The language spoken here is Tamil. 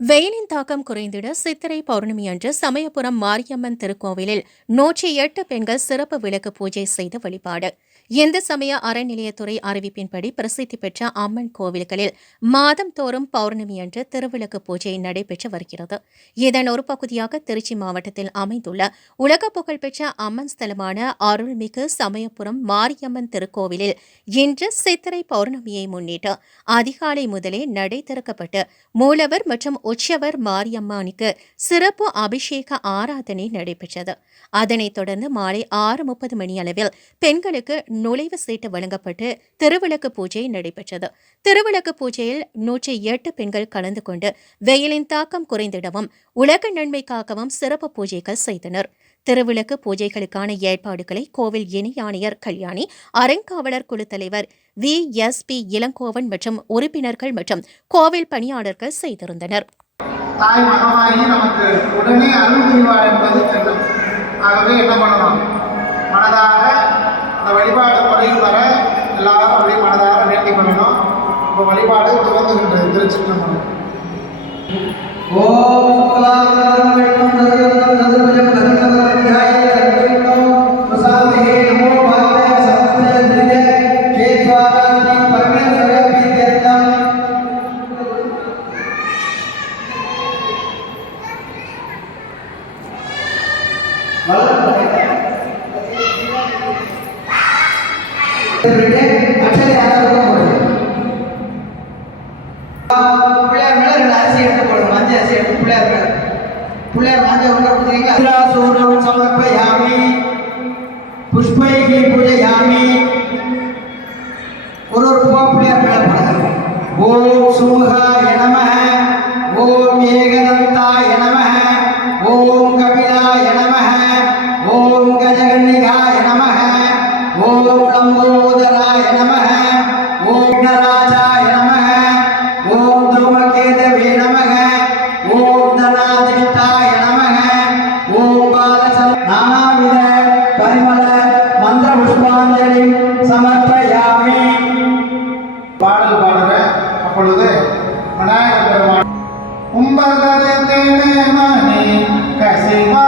வெயிலின் தாக்கம் குறைந்திட சித்திரை பௌர்ணமி அன்று சமயபுரம் மாரியம்மன் திருக்கோவிலில் நூற்றி எட்டு பெண்கள் சிறப்பு விளக்கு பூஜை செய்து வழிபாடு. இந்து சமய அறநிலையத்துறை அறிவிப்பின்படி பிரசித்தி பெற்ற அம்மன் கோவில்களில் மாதந்தோறும் பௌர்ணமி அன்று திருவிளக்கு பூஜை நடைபெற்று வருகிறது. இதன் ஒரு பகுதியாக திருச்சி மாவட்டத்தில் அமைந்துள்ள உலக புகழ்பெற்ற அம்மன் ஸ்தலமான அருள்மிகு சமயபுரம் மாரியம்மன் திருக்கோவிலில் இன்று சித்திரை பௌர்ணமியை முன்னிட்டு அதிகாலை முதலே நடை திறக்கப்பட்டு மூலவர் மற்றும் உற்சவர் மாரியம்மானுக்கு சிறப்பு அபிஷேக ஆராதனை நடைபெற்றது. அதனைத் தொடர்ந்து மாலை ஆறு முப்பது மணி அளவில் பெண்களுக்கு நுழைவு சீட்டு வழங்கப்பட்டு திருவிளக்கு பூஜை நடைபெற்றது. திருவிளக்கு பூஜையில் நூற்றி எட்டு பெண்கள் கலந்து கொண்டு வெயிலின் தாக்கம் குறைந்திடவும் உலக நன்மைக்காகவும் சிறப்பு பூஜைகள் செய்தனர். திருவிளக்கு பூஜைகளுக்கான ஏற்பாடுகளை கோவில் இணை ஆணையர் கல்யாணி அறங்காவலர் குழு தலைவர் வி. எஸ். பி. இளங்கோவன் மற்றும் உறுப்பினர்கள் மற்றும் கோவில் பணியாளர்கள் செய்திருந்தனர். தாய் மகமாகி நமக்கு உடனே அருள் புரிவார் என்பது தெரியும். ஆகவே என்ன பண்ணணும்? மனதார அந்த வழிபாடு முறையில் வர எல்லாரும் அப்படியே மனதார வேண்டிக் கொள்ளணும். இப்போ வழிபாடு துவங்குகின்றது. திருச்சிற்றம்பலம். பிள்ளையார் மேல ரெண்டு அரிசி எடுத்து போடுங்க மஞ்சள் அரிசி எடுத்து பிள்ளையார் மேல பிள்ளையார் மஞ்சள் உங்க கொடுத்தீங்களா சூரம் சமர்ப்பயாமி. புஷ்பைகி பூஜையாமி. ஒரு ஒரு பூவா பிள்ளையார் மேல போடுங்க. ஓம் சுமுகா நமः ஓம் புஷ்பாஞ்சலி சமர்ப்பயாமி. பாடல் பாடுற அப்பொழுது விநாயகர் பெருமான் உம்பகரத்தேனே மணி கசிவா